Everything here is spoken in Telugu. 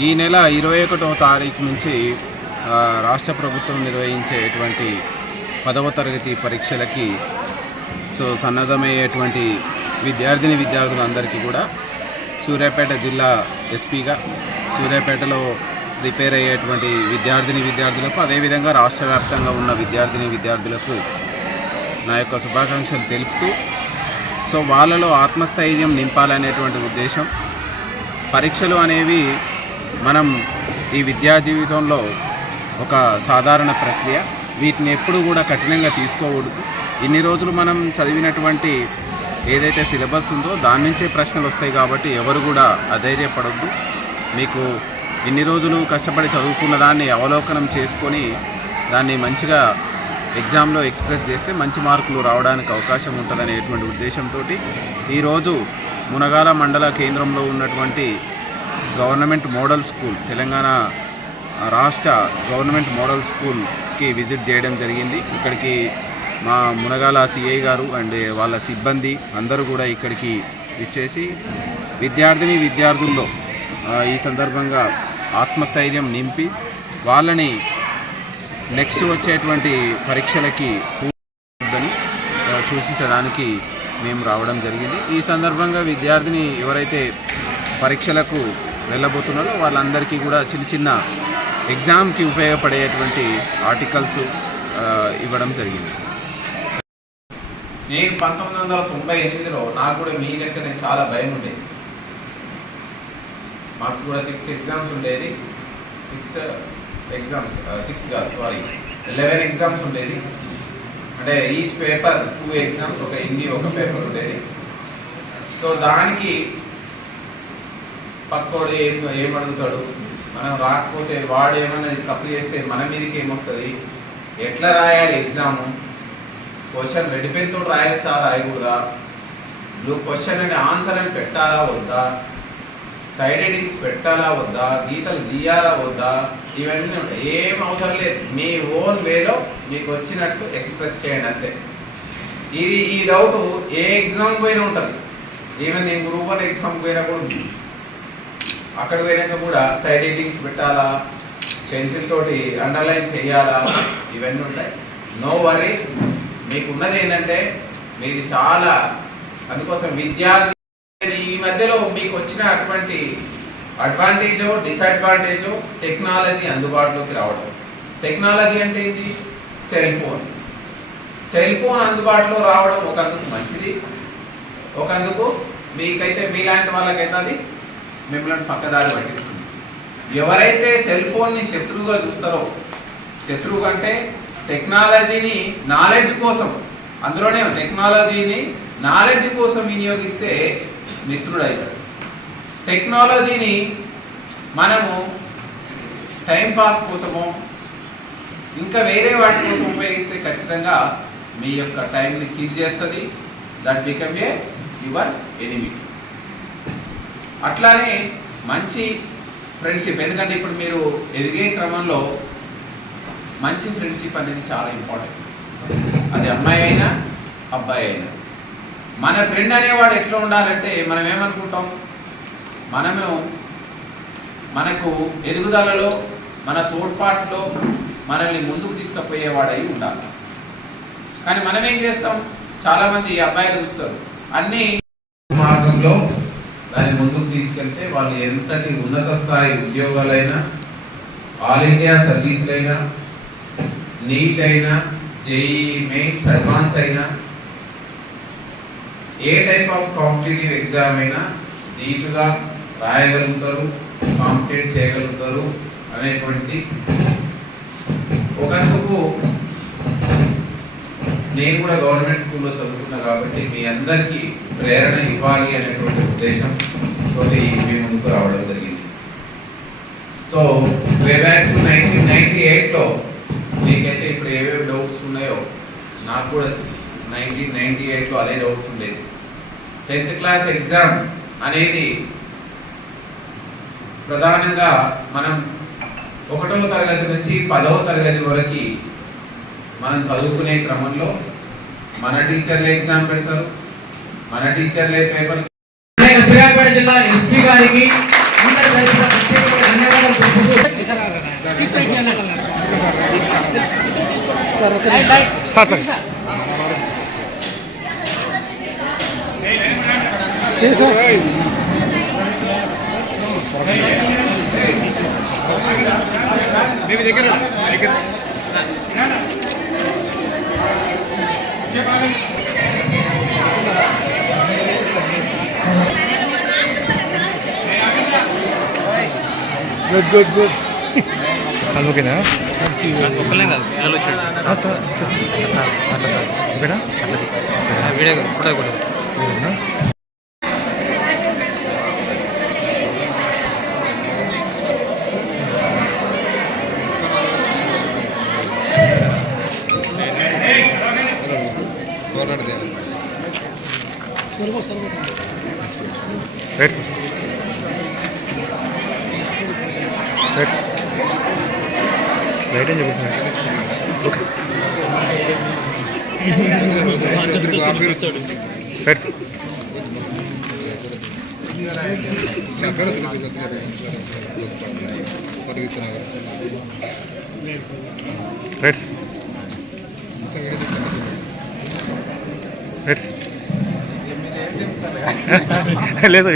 ఈ నెల ఇరవై ఒకటో తారీఖు నుంచి రాష్ట్ర ప్రభుత్వం నిర్వహించేటువంటి పదవ తరగతి పరీక్షలకి సో సన్నద్ధమయ్యేటువంటి విద్యార్థిని విద్యార్థులందరికీ కూడా సూర్యాపేట జిల్లా ఎస్పీగా సూర్యాపేటలో ప్రిపేర్ అయ్యేటువంటి విద్యార్థిని విద్యార్థులకు అదేవిధంగా రాష్ట్ర వ్యాప్తంగా ఉన్న విద్యార్థిని విద్యార్థులకు నా యొక్క శుభాకాంక్షలు తెలుపుతూ సో వాళ్ళలో ఆత్మస్థైర్యం నింపాలనేటువంటి ఉద్దేశం. పరీక్షలు అనేవి మనం ఈ విద్యా జీవితంలో ఒక సాధారణ ప్రక్రియ. వీటిని ఎప్పుడు కూడా కఠినంగా తీసుకోకూడదు. ఇన్ని రోజులు మనం చదివినటువంటి ఏదైతే సిలబస్ ఉందో దాని నుంచే ప్రశ్నలు వస్తాయి కాబట్టి ఎవరు కూడా అధైర్యపడొద్దు. మీకు ఇన్ని రోజులు కష్టపడి చదువుకున్న దాన్ని అవలోకనం చేసుకొని దాన్ని మంచిగా ఎగ్జామ్లో ఎక్స్ప్రెస్ చేస్తే మంచి మార్కులు రావడానికి అవకాశం ఉంటుందనేటువంటి ఉద్దేశంతో ఈరోజు మునగాల మండల కేంద్రంలో ఉన్నటువంటి గవర్నమెంట్ మోడల్ స్కూల్ తెలంగాణ రాష్ట్ర గవర్నమెంట్ మోడల్ స్కూల్కి విజిట్ చేయడం జరిగింది. ఇక్కడికి మా మునగాల సిఐ గారు అండ్ వాళ్ళ సిబ్బంది అందరూ కూడా ఇక్కడికి ఇచ్చేసి విద్యార్థిని విద్యార్థుల్లో ఈ సందర్భంగా ఆత్మస్థైర్యం నింపి వాళ్ళని నెక్స్ట్ వచ్చేటువంటి పరీక్షలకి వద్దని సూచించడానికి మేము రావడం జరిగింది. ఈ సందర్భంగా విద్యార్థిని ఎవరైతే పరీక్షలకు వెళ్ళబోతున్నారో వాళ్ళందరికీ కూడా చిన్న చిన్న ఎగ్జామ్కి ఉపయోగపడేటువంటి ఆర్టికల్స్ ఇవ్వడం జరిగింది. నేను పంతొమ్మిది వందల తొంభై ఎనిమిదిలో నాకు కూడా మీ లెక్కనే చాలా భయం ఉండేది మాకు కూడా సిక్స్ ఎగ్జామ్స్ ఉండేది. సిక్స్ ఎగ్జామ్స్ సిక్స్ కాదు సారీ లెవెన్ ఎగ్జామ్స్ ఉండేది. అంటే ఈచ్ పేపర్ టూ ఎగ్జామ్స్ ఒక హిందీ ఒక పేపర్ ఉండేది. సో దానికి పక్కోడు ఏం ఏం అడుగుతాడు? మనం రాకపోతే వాడు ఏమన్నా తప్పు చేస్తే మన మీదకి ఏమొస్తుంది? ఎట్లా రాయాలి ఎగ్జాము క్వశ్చన్ రెడ్ పెన్తో రాయొచ్చా? రాయకూడదా? నువ్వు క్వశ్చన్ అని ఆన్సర్ అని పెట్టాలా వద్దా? సైడ్ హెడింగ్స్ పెట్టాలా వద్దా? గీతలు గీయాలా వద్దా? ఇవన్నీ ఉంటాయి. ఏం అవసరం లేదు. మీ ఓన్ వేలో మీకు వచ్చినట్టు ఎక్స్ప్రెస్ చేయండి అంతే. ఇది ఈ డౌట్ ఏ ఎగ్జామ్ పోయినా ఉంటుంది. ఈవెన్ నేను గ్రూప్ వన్ ఎగ్జామ్ పోయినా కూడా అక్కడ పోయినాక కూడా సైడ్ హెడ్డింగ్స్ పెట్టాలా? పెన్సిల్ తోటి అండర్లైన్ చేయాలా? ఇవన్నీ ఉంటాయి. నో వరీ మీకు ఉన్నది ఏంటంటే మీది చాలా అందుకోసం విద్యార్థి ఈ మధ్యలో మీకు వచ్చిన అటువంటి అడ్వాంటేజో డిసడ్వాంటేజో టెక్నాలజీ అందుబాటులోకి రావడం. టెక్నాలజీ అంటే ఏంటి? సెల్ ఫోన్ సెల్ ఫోన్ అందుబాటులో రావడం ఒకందుకు మంచిది. ఒకందుకు మీకైతే మీలాంటి వాళ్ళకైతే అది మిమ్మల్ని పక్కదారి పట్టిస్తుంది. ఎవరైతే సెల్ ఫోన్ని శత్రువుగా చూస్తారో శత్రువు అంటే టెక్నాలజీని నాలెడ్జ్ కోసం అందులోనే టెక్నాలజీని నాలెడ్జ్ కోసం వినియోగిస్తే మిత్రుడు టెక్నాలజీని మనము టైం పాస్ కోసమో ఇంకా వేరే వాటి కోసం ఉపయోగిస్తే ఖచ్చితంగా మీ యొక్క టైంని కిల్ చేస్తుంది. That become a your enemy. అట్లానే మంచి ఫ్రెండ్షిప్ ఎందుకంటే ఇప్పుడు మీరు ఎదిగే క్రమంలో మంచి ఫ్రెండ్షిప్ అనేది చాలా ఇంపార్టెంట్ అది అమ్మాయి అయినా అబ్బాయి అయినా. మన ఫ్రెండ్ అనేవాడు ఎట్లా ఉండాలంటే మనం ఏమనుకుంటాం? మనము మనకు ఎదుగుదలలో మన తోడ్పాటులో మనల్ని ముందుకు తీసుకుపోయేవాడై ఉండాలి. కానీ మనం ఏం చేస్తాం? చాలామంది అబ్బాయిలు చూస్తారు. అన్నీ మార్గంలో దాన్ని ముందుకు తీసుకెళ్తే వాళ్ళు ఎంతటి ఉన్నత స్థాయి ఉద్యోగాలైనా ఆల్ ఇండియా సర్వీసులైనా నీట్ అయినా జేఈ మెయిన్స్ అడ్వాన్స్ అయినా a type of competitive exam అయినా నీట్గా రాయగలుగుతారు కాంపిటేట్ చేయగలుగుతారు అనేటువంటి ఒకందుకు నేను కూడా గవర్నమెంట్ స్కూల్లో చదువుకున్నా కాబట్టి మీ అందరికీ ప్రేరణ ఇవ్వాలి అనేటువంటి ఉద్దేశం తోటి మీ ముందుకు రావడం జరిగింది. So way back to nineteen ninety ఎయిట్లో మీకైతే ఇప్పుడు ఏవేవి డౌట్స్ ఉన్నాయో నాకు కూడా నైన్టీన్ నైన్టీ ఎయిట్లో అదే డౌట్స్ ఉండేది. టెన్త్ క్లాస్ ఎగ్జామ్ అనేది ప్రధానంగా మనం ఒకటవ తరగతి నుంచి పదవ తరగతి వరకు మనం చదువుకునే క్రమంలో మన టీచర్లు ఎగ్జామ్ పెడతారు మన టీచర్లే పేపర్ సూర్యాపేట జిల్లా ఎస్పీ గారికి అందరి తరఫున ప్రత్యేకమైన ధన్యవాదాలు sir sir. Good good good అందుకేనా ఒక్కలేం కాదు పిల్లలు వచ్చాడు సార్ అట్లా సార్ ఓకేనా వీడియో ఫోటో కూడా ఓకేనా రైట్ సార్ రైట్ రైట్ అని చెప్పేసి ఓకే. రైట్ రైట్ రైట్ లేదు